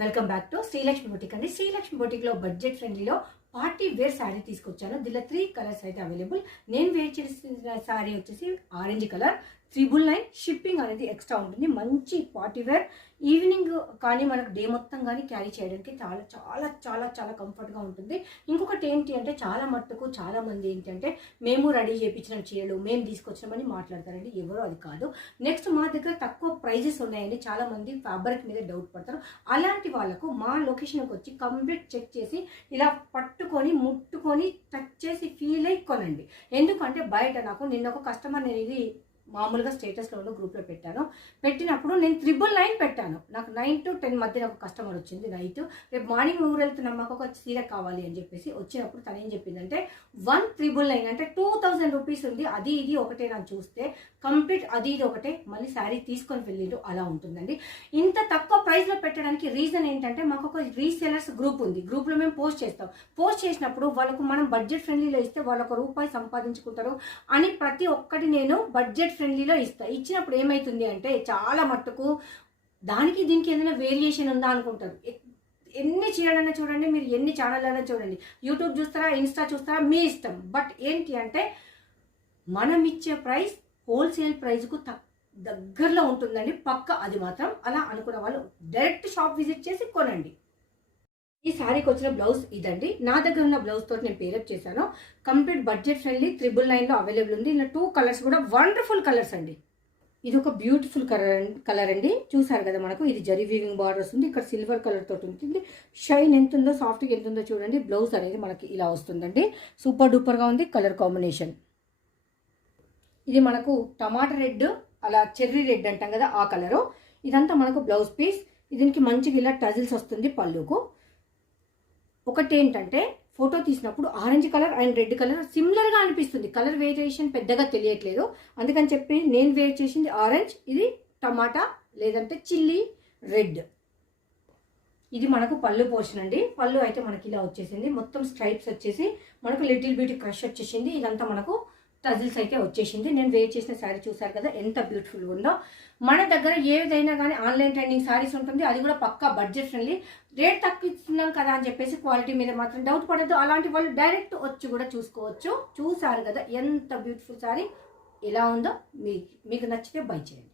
Welcome back to Srilakshmi boutique అండి. Srilakshmi boutique లో budget ఫ్రెండ్లీలో party wear sari తీసుకొచ్చాను. దీనిలో 3 కలర్స్ అయితే అవైలబుల్. నేను వేర్ చేసిన శారీ వచ్చేసి ఆరెంజ్ కలర్. 999 షిప్పింగ్ అనేది ఎక్స్ట్రా ఉంటుంది. మంచి పార్టీ వేర్ ఈవినింగ్ కానీ మనకు డే మొత్తం కానీ క్యారీ చేయడానికి చాలా చాలా చాలా చాలా కంఫర్ట్గా ఉంటుంది. ఇంకొకటి ఏంటి అంటే చాలా మట్టుకు చాలా మంది ఏంటంటే మేము రెడీ చేయించిన చీరలు మేము తీసుకొచ్చినామని మాట్లాడతారండి. ఎవరో అది కాదు. నెక్స్ట్ మా దగ్గర తక్కువ ప్రైజెస్ ఉన్నాయండి. చాలా మంది ఫ్యాబ్రిక్ మీద డౌట్ పడతారు. అలాంటి వాళ్ళకు మా లొకేషన్కి వచ్చి కంప్లీట్ చెక్ చేసి ఇలా పట్టుకొని ముట్టుకొని టచ్ చేసి ఫీల్ అయ్యి కొనండి. ఎందుకంటే బయట నాకు నిన్న ఒక కస్టమర్ నేను ఇది మామూలుగా స్టేటస్లో గ్రూప్లో పెట్టాను. పెట్టినప్పుడు నేను 999 పెట్టాను. నాకు 9 to 10 మధ్యన ఒక కస్టమర్ వచ్చింది నైట్. రేపు మార్నింగ్ ఊరు వెళ్తున్నాం, మాకు ఒక చీర కావాలి అని చెప్పేసి వచ్చినప్పుడు తను ఏం చెప్పిందంటే 1999 అంటే 2000 రూపీస్ ఉంది. అది ఇది ఒకటే నాకు చూస్తే కంప్లీట్ అది ఇది ఒకటే మళ్ళీ శారీ తీసుకొని వెళ్ళిండు. అలా ఉంటుందండి. ఇంత తక్కువ ప్రైస్లో పెట్టడానికి రీజన్ ఏంటంటే మాకు ఒక రీసెలర్స్ గ్రూప్ ఉంది. గ్రూప్లో మేము పోస్ట్ చేస్తాం. పోస్ట్ చేసినప్పుడు వాళ్ళకు మనం బడ్జెట్ ఫ్రెండ్లీలో ఇస్తే వాళ్ళకు రూపాయి సంపాదించుకుంటారు అని ప్రతి ఒక్కటి నేను బడ్జెట్ ఫ్రెండ్లీలో ఇచ్చినప్పుడు ఏమైతుంది అంటే చాలా మట్టుకు దానికి దీనికి ఏదైనా వేరియేషన్ ఉందా అనుకుంటారు. ఎన్ని చీరలైనా చూడండి, మీరు ఎన్ని ఛానల్ అయినా చూడండి, యూట్యూబ్ చూస్తారా, ఇన్స్టా చూస్తారా, మీ ఇష్టం. బట్ ఏంటి అంటే మనం ఇచ్చే ప్రైస్ హోల్సేల్ ప్రైస్కు దగ్గరలో ఉంటుందండి పక్క. అది మాత్రం అలా అనుకున్న వాళ్ళు డైరెక్ట్ షాప్ విజిట్ చేసి కొనండి. ఈ శారీకి వచ్చిన బ్లౌజ్ ఇదండి. నా దగ్గర ఉన్న బ్లౌజ్ తోటి నేను పేరప్ చేశాను. కంప్లీట్ బడ్జెట్ ఫ్రెండ్లీ 999లో అవైలబుల్ ఉంది. ఇలా 2 కలర్స్ కూడా వండర్ఫుల్ కలర్స్ అండి. ఇది ఒక బ్యూటిఫుల్ కలర్ అండి. చూసారు కదా, మనకు ఇది జరీ వీవింగ్ బార్డర్స్ ఉంది. ఇక్కడ సిల్వర్ కలర్ తోటి ఉంటుంది. షైన్ ఎంత ఉందో, సాఫ్ట్గా ఎంత ఉందో చూడండి. బ్లౌజ్ అనేది మనకి ఇలా వస్తుందండి. సూపర్ డూపర్గా ఉంది కలర్ కాంబినేషన్. ఇది మనకు టమాటా రెడ్, అలా చెర్రీ రెడ్ అంటాం కదా, ఆ కలరు. ఇదంతా మనకు బ్లౌజ్ పీస్. దీనికి మంచిగా ఇలా టజిల్స్ వస్తుంది పళ్ళుకు. ఒకటి ఏంటంటే ఫోటో తీసినప్పుడు orange colour and red colour సిమిలర్గా అనిపిస్తుంది. కలర్ వేరియేషన్ పెద్దగా తెలియట్లేదు. అందుకని చెప్పి నేను వేర్ చేసింది ఆరెంజ్, ఇది టమాటా లేదంటే చిల్లీ రెడ్. ఇది మనకు పళ్ళు పోర్షన్ అండి. పళ్ళు అయితే మనకి ఇలా వచ్చేసింది. మొత్తం స్ట్రైప్స్ వచ్చేసి మనకు లిటిల్ బ్యూటీ క్రష్ వచ్చేసింది. ఇదంతా మనకు టజిల్స్ అయితే వచ్చేసింది. నేను వేర్ చేసిన శారీ చూసారు కదా ఎంత బ్యూటిఫుల్గా ఉందో. మన దగ్గర ఏదైనా కానీ ఆన్లైన్ ట్రెండింగ్ శారీస్ ఉంటుంది. అది కూడా పక్కా బడ్జెట్ ఫ్రెండ్లీ. రేట్ తక్కువ ఇస్తున్నాం కదా అని చెప్పేసి క్వాలిటీ మీద మాత్రం డౌట్ పడద్దు. అలాంటి వాళ్ళు డైరెక్ట్ వచ్చి కూడా చూసుకోవచ్చు. చూసారు కదా ఎంత బ్యూటిఫుల్ శారీ ఎలా ఉందో. మీకు నచ్చితే బై చేయండి.